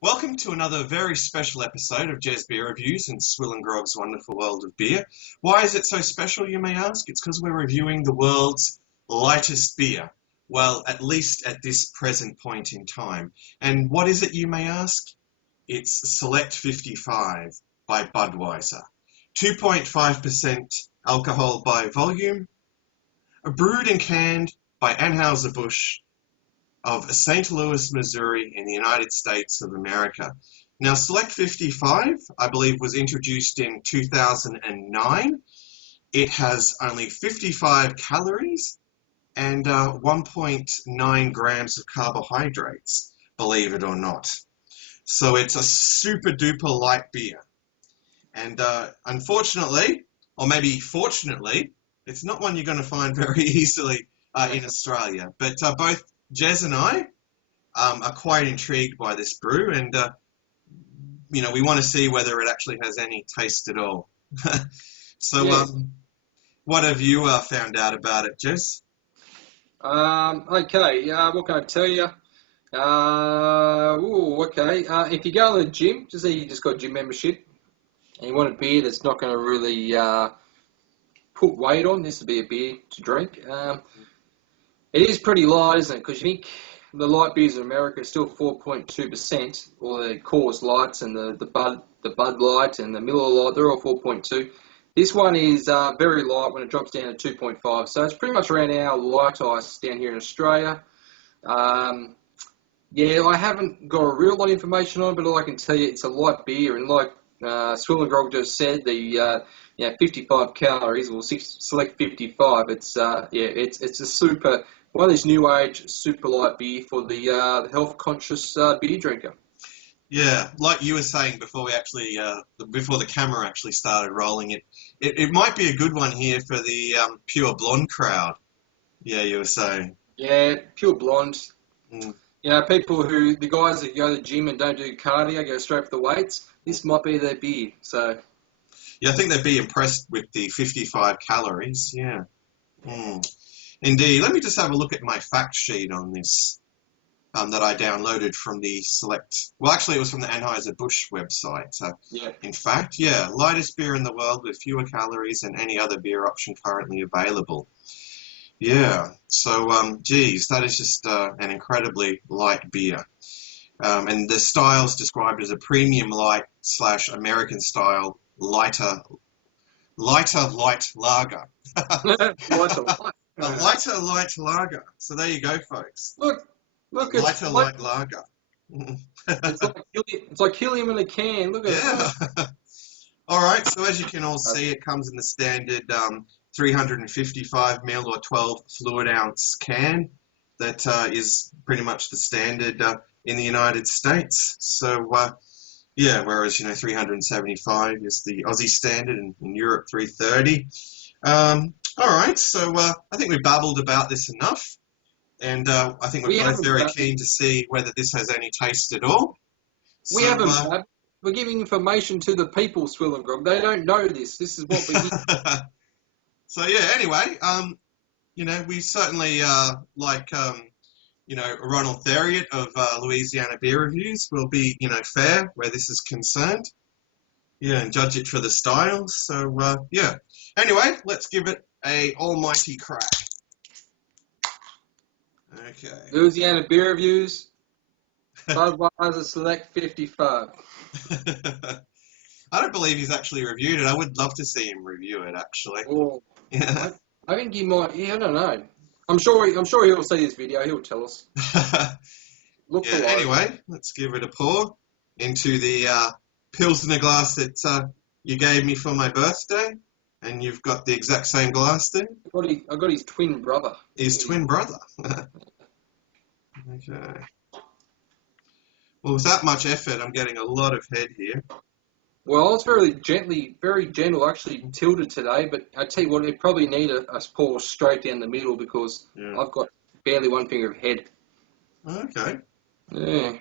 Welcome to another very special episode of Gez Beer Reviews and SwillinGrog's Wonderful World of Beer. Why is it so special, you may ask? It's because we're reviewing the world's lightest beer. Well, at least at this present point in time. And what is it, you may ask? It's Select 55 by Budweiser. 2.5% alcohol by volume. Brewed and canned by Anheuser-Busch of St. Louis, Missouri in the United States of America. Now, Select 55, I believe, was introduced in 2009. It has only 55 calories and 1.9 grams of carbohydrates, believe it or not. So it's a super duper light beer. And unfortunately, or maybe fortunately, it's not one you're going to find very easily in Australia. But both Gez and I are quite intrigued by this brew, and we want to see whether it actually has any taste at all. So, yes. What have you found out about it, Gez? Okay, what can I tell you? If you go to the gym, just say you just got gym membership, and you want a beer that's not going to really put weight on, this would be a beer to drink. It is pretty light, isn't it? Because you think the light beers in America are still 4.2%, or the Coors Lights and the Bud Light and the Miller Light, they're all 4.2. This one is very light when it drops down to 2.5, so it's pretty much around our light ice down here in Australia. I haven't got a real lot of information on it, but all I can tell you, it's a light beer, and like SwillinGrog just said, the 55 calories, or Select 55. It's a super, one of these new age super light beer for the health conscious beer drinker. Yeah, like you were saying before we actually, before the camera actually started rolling, it might be a good one here for the pure blonde crowd. Yeah, you were saying. Yeah, pure blonde. Mm. People the guys that go to the gym and don't do cardio, go straight for the weights, this might be their beer, so. Yeah, I think they'd be impressed with the 55 calories, yeah. Indeed. Let me just have a look at my fact sheet on this that I downloaded from the Select... Well, actually, it was from the Anheuser-Busch website. In fact, lightest beer in the world with fewer calories than any other beer option currently available. Yeah, so, that is just an incredibly light beer. And the style's described as a premium light / American style lighter light lager. Lighter light lager. So there you go, folks. Look, lighter light lager. It's like helium in a can. Look at it. All right. So as you can all see, it comes in the standard 355 ml or 12 fluid ounce can. That is pretty much the standard in the United States. So. Whereas, 375 is the Aussie standard, and in Europe, 330. All right, so I think we babbled about this enough, and I think we're both very keen to see whether this has any taste at all. We haven't. We're giving information to the people, SwillinGrog. They don't know this. This is what we do. So, anyway, we certainly like... Ronald Theriot of Louisiana Beer Reviews will be, fair where this is concerned. Yeah, and judge it for the style. So, Anyway, let's give it a almighty crack. Okay. Louisiana Beer Reviews, Budweiser Select 55. I don't believe he's actually reviewed it. I would love to see him review it, actually. Oh, yeah. I think he might. Yeah, I don't know. I'm sure he'll see this video. He'll tell us. Anyway, let's give it a pour into the Pilsner glass that you gave me for my birthday, and you've got the exact same glass there. I got his twin brother. His twin brother. Okay. Well, with that much effort, I'm getting a lot of head here. Well, it's very gentle, actually tilted today, but I tell you what, it probably need a pour straight down the middle because I've got barely one finger of head. Okay. Yeah.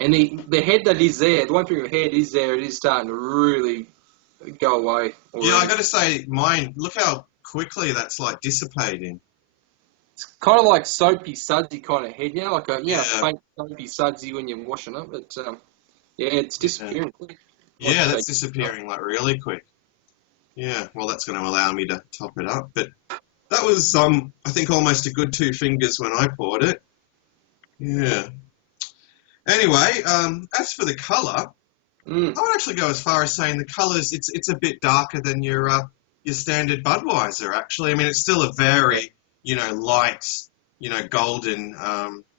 And the head that is there, the one finger of head is there, it is starting to really go away already. Yeah, I got to say, mine, look how quickly that's like dissipating. It's kind of like soapy, sudsy kind of head, like a Yeah. faint soapy, sudsy when you're washing it. But yeah, it's disappearing quick. Yeah, that's disappearing like really quick. Yeah, well, that's going to allow me to top it up. But that was, I think, almost a good 2 fingers when I poured it. Yeah. Anyway, as for the colour, I would actually go as far as saying the colours, it's a bit darker than your standard Budweiser, actually. I mean, it's still a very, light, golden,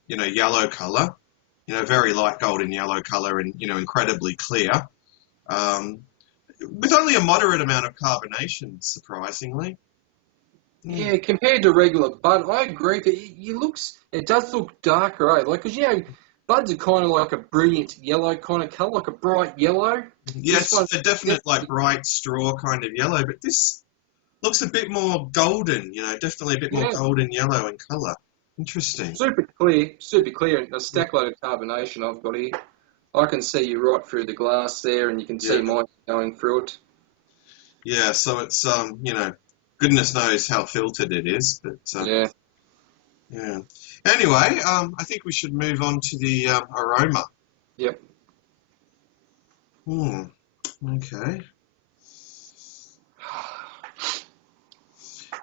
yellow colour. Very light golden yellow colour and, incredibly clear. With only a moderate amount of carbonation, surprisingly. Yeah, compared to regular Bud, I agree. It does look darker, eh? Like, because, Buds are kind of like a brilliant yellow kind of colour, like a bright yellow. Yes, a definite, bright straw kind of yellow, but this looks a bit more golden, definitely a bit more golden yellow in colour. Interesting. Super clear. A stack load of carbonation I've got here. I can see you right through the glass there, and you can see mine going through it. Yeah, so it's, goodness knows how filtered it is, but yeah. Anyway, I think we should move on to the aroma. Yep. Okay.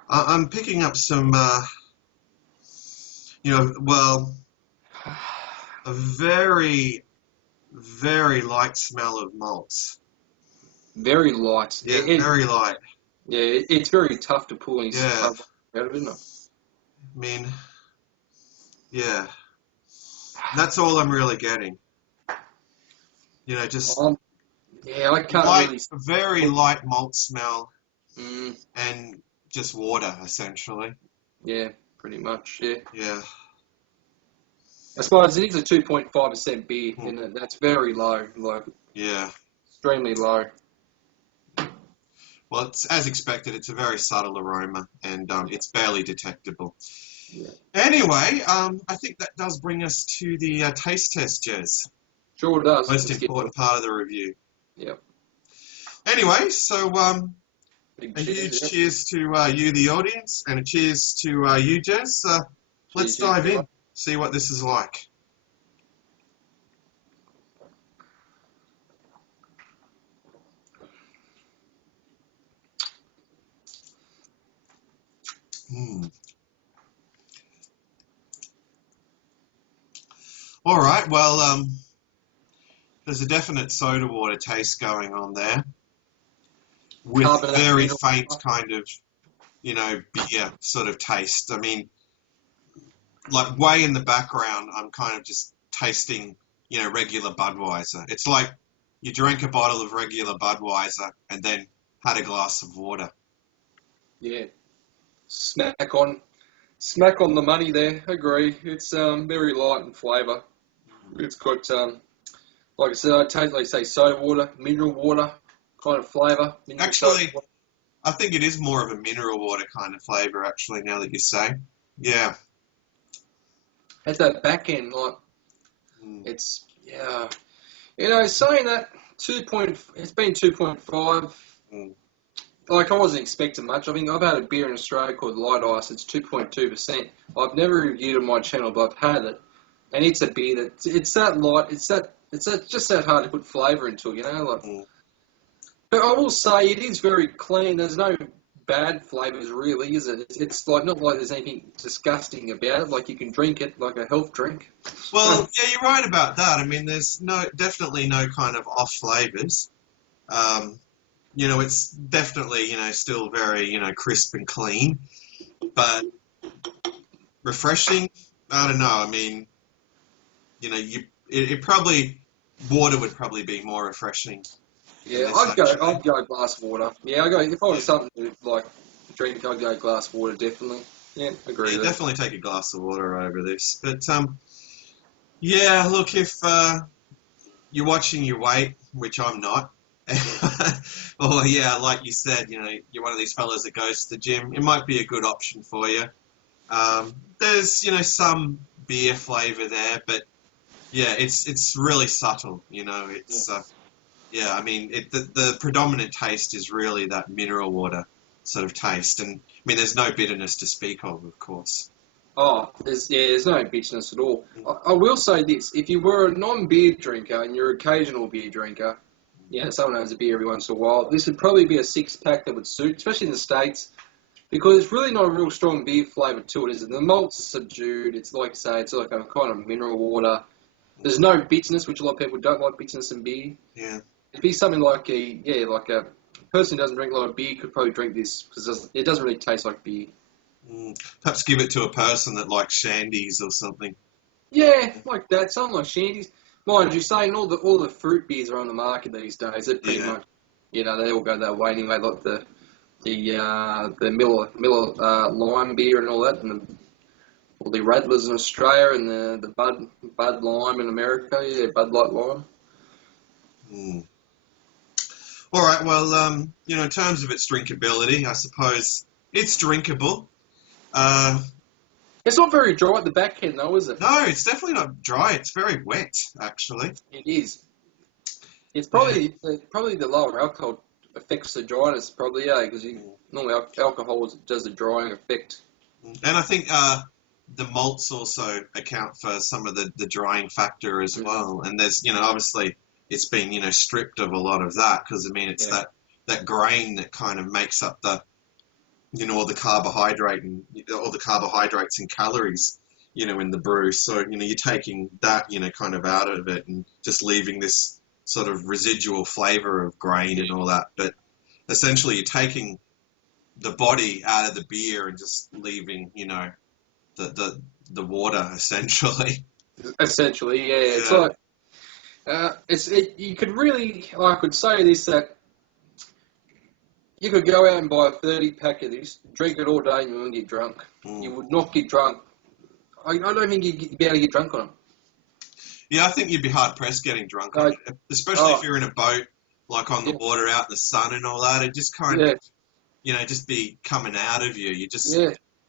I'm picking up some, a very, very light smell of malts. Very light. Yeah, very light. Yeah, it's very tough to pull any stuff out of it, isn't it? I mean, yeah. That's all I'm really getting. Just... I can't really... Very light malt smell and just water, essentially. Yeah, pretty much, yeah. Yeah. I suppose it is a 2.5% beer, and that's very low, extremely low. Well, it's as expected. It's a very subtle aroma, and it's barely detectable. Yeah. Anyway, I think that does bring us to the taste test, Gez. Sure does. Most important part of the review. Yep. Anyway, so a huge cheers to you, the audience, and a cheers to you, Gez. Let's dive in, see what this is like. All right, well, there's a definite soda water taste going on there with very faint kind of, beer sort of taste. I mean, like way in the background, I'm kind of just tasting, regular Budweiser. It's like you drank a bottle of regular Budweiser and then had a glass of water. Yeah. Smack on the money there. Agree. It's very light in flavour. It's got, like I said, I'd totally say soda water, mineral water kind of flavour. Actually, I think it is more of a mineral water kind of flavour, actually, now that you say. Yeah. Has that back end, it's, saying that, it's been 2.5. Like, I wasn't expecting much. I mean, I've had a beer in Australia called Light Ice. It's 2.2%. I've never reviewed it on my channel, but I've had it. And it's a beer that, it's that light, it's just that hard to put flavour into, But I will say it is very clean. There's no bad flavours, really, is it? It's like not like there's anything disgusting about it. Like you can drink it like a health drink. Well, yeah, you're right about that. I mean, there's definitely no kind of off flavours. It's definitely, still very, crisp and clean, but refreshing. I don't know. I mean, water would probably be more refreshing. Yeah, I'd go glass of water. Yeah, if I was something to drink, I'd go glass of water definitely. Yeah, agree. Yeah, definitely take a glass of water over this. But yeah, look, if you're watching your weight, which I'm not, or yeah, like you said, you're one of these fellas that goes to the gym, it might be a good option for you. There's some beer flavour there, but yeah, it's really subtle. It's I mean, the predominant taste is really that mineral water sort of taste, and I mean, there's no bitterness to speak of course. Oh, there's no bitchiness at all. I will say this: if you were a non-beer drinker and you're an occasional beer drinker, someone has a beer every once in a while, this would probably be a 6-pack that would suit, especially in the States, because it's really not a real strong beer flavour to it, is it? The malts are subdued. It's like, say, it's like a kind of mineral water. There's no bitterness, which a lot of people don't like bitterness in beer. Yeah. It'd be something like a person who doesn't drink a lot of beer could probably drink this because it doesn't really taste like beer. Perhaps give it to a person that likes shandies or something. Yeah, like that. Something like shandies. Mind you, saying all the fruit beers are on the market these days. They're pretty much, they all go that way anyway. Like the Miller lime beer and all that, and all the Radlers in Australia and the Bud Lime in America. Yeah, Bud Light Lime. All right. Well, in terms of its drinkability, I suppose it's drinkable. It's not very dry at the back end, though, is it? No, it's definitely not dry. It's very wet, actually. It is. It's probably the lower alcohol affects the dryness, probably, because normally alcohol does the drying effect. And I think the malts also account for some of the drying factor as well. And there's, obviously it's been, stripped of a lot of that because, it's that grain that kind of makes up all the carbohydrate and all the carbohydrates and calories, in the brew. So, you're taking that, kind of out of it and just leaving this sort of residual flavor of grain and all that. But essentially you're taking the body out of the beer and just leaving, the water essentially. Essentially, yeah. It's like, you could really, I could say this, that you could go out and buy a 30-pack of this, drink it all day, and you wouldn't get drunk. You would not get drunk. I don't think you'd be able to get drunk on them. Yeah, I think you'd be hard-pressed getting drunk on it, especially if you're in a boat, like on the water out in the sun and all that. It just kind of, just be coming out of you.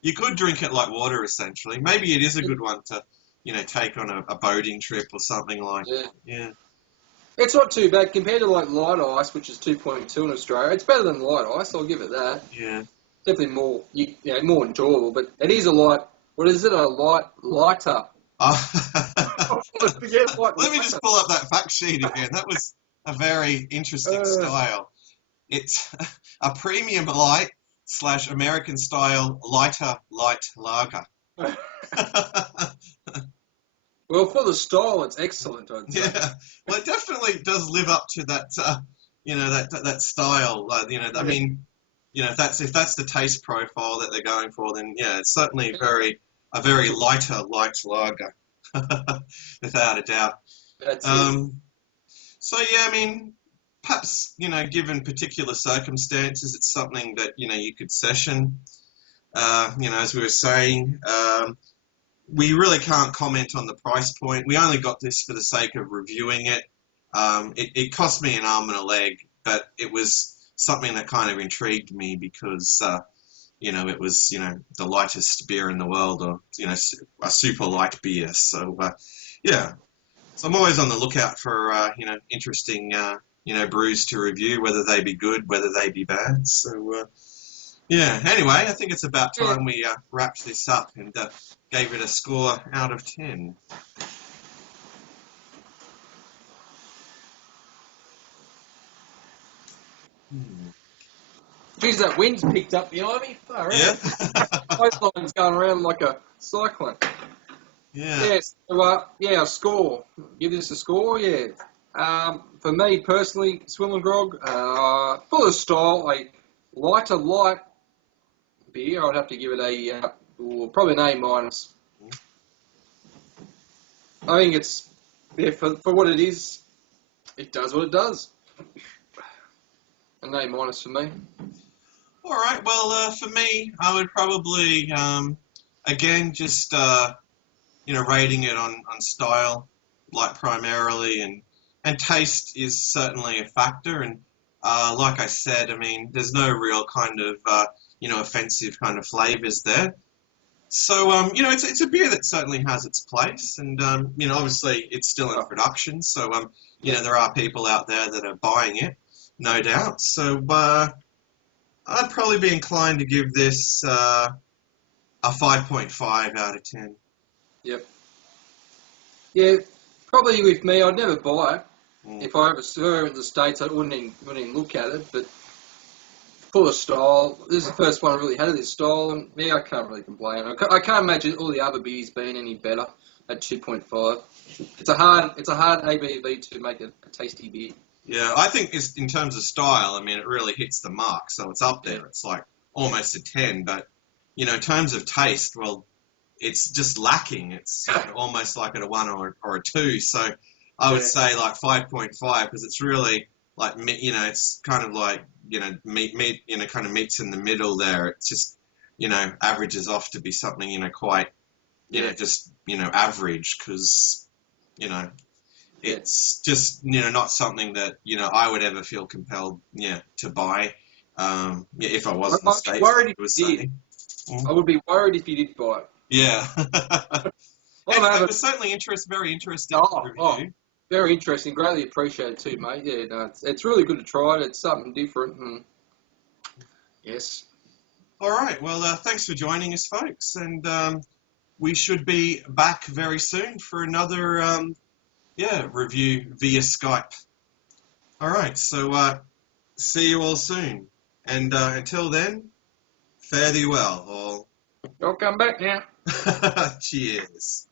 You could drink it like water, essentially. Maybe it is a good one to, take on a boating trip or something like that. Yeah. It's not too bad compared to like light ice, which is 2.2 in Australia. It's better than light ice. I'll give it that. Yeah. Definitely more, more enjoyable. But it is a light. What is it? A lighter. Let me just pull up that fact sheet again. That was a very interesting style. It's a premium light / American style lighter light lager. Well, for the style, it's excellent, I'd say. Yeah, well, it definitely does live up to that, that style. I mean, if that's the taste profile that they're going for, then it's certainly a very lighter light lager, without a doubt. That's it. So perhaps given particular circumstances, it's something that you could session. As we were saying. We really can't comment on the price point. We only got this for the sake of reviewing it. It cost me an arm and a leg, but it was something that kind of intrigued me because, it was, the lightest beer in the world or, a super light beer. So, So I'm always on the lookout for, interesting, brews to review, whether they be good, whether they be bad. So, anyway, I think it's about time we wrapped this up and gave it a score out of 10. Geez, that wind's picked up behind me. Far out. Coastline's going around like a cyclone. Yeah. A score. Give this a score, for me personally, SwillinGrog, full of style, a lighter light beer. I'd have to give it probably an A-. I think it's, for what it is, it does what it does. An A- for me. All right. Well, for me, I would probably, again, just, rating it on style, light primarily, and taste is certainly a factor. And like I said, there's no real kind of, offensive kind of flavors there. So, it's a beer that certainly has its place. And, obviously it's still in production. So, there are people out there that are buying it, no doubt. So, I'd probably be inclined to give this, A 5.5 out of 10. Yep. Yeah, probably with me, I'd never buy it. If I ever saw it in the States, I wouldn't even look at it, but full of style. This is the first one I really had of this style, and yeah, I can't really complain. I can't imagine all the other beers being any better at 2.5. It's a hard ABV to make a tasty beer. Yeah, I think in terms of style, I mean, it really hits the mark, so it's up there. It's like almost a 10, but, you know, in terms of taste, well, it's just lacking. It's almost like at a 1 or a 2, so I would say like 5.5, because it's really like, you know, it's kind of like, you know, meat, you know, kind of meets in the middle there. It's just, you know, averages off to be something, you know, quite, you know, just, you know, average, because, you know, it's just, you know, not something that, you know, I would ever feel compelled, to buy. If I was in the States, worried it was if you did. I would be worried if you did buy it. Yeah. Anyway, it was certainly very interesting review. Very interesting. Greatly appreciated too, mate. Yeah, no, it's really good to try it. It's something different. And yes. All right. Well, thanks for joining us, folks. And we should be back very soon for another, review via Skype. All right. So see you all soon. And until then, fare thee well, all. I'll come back now. Cheers.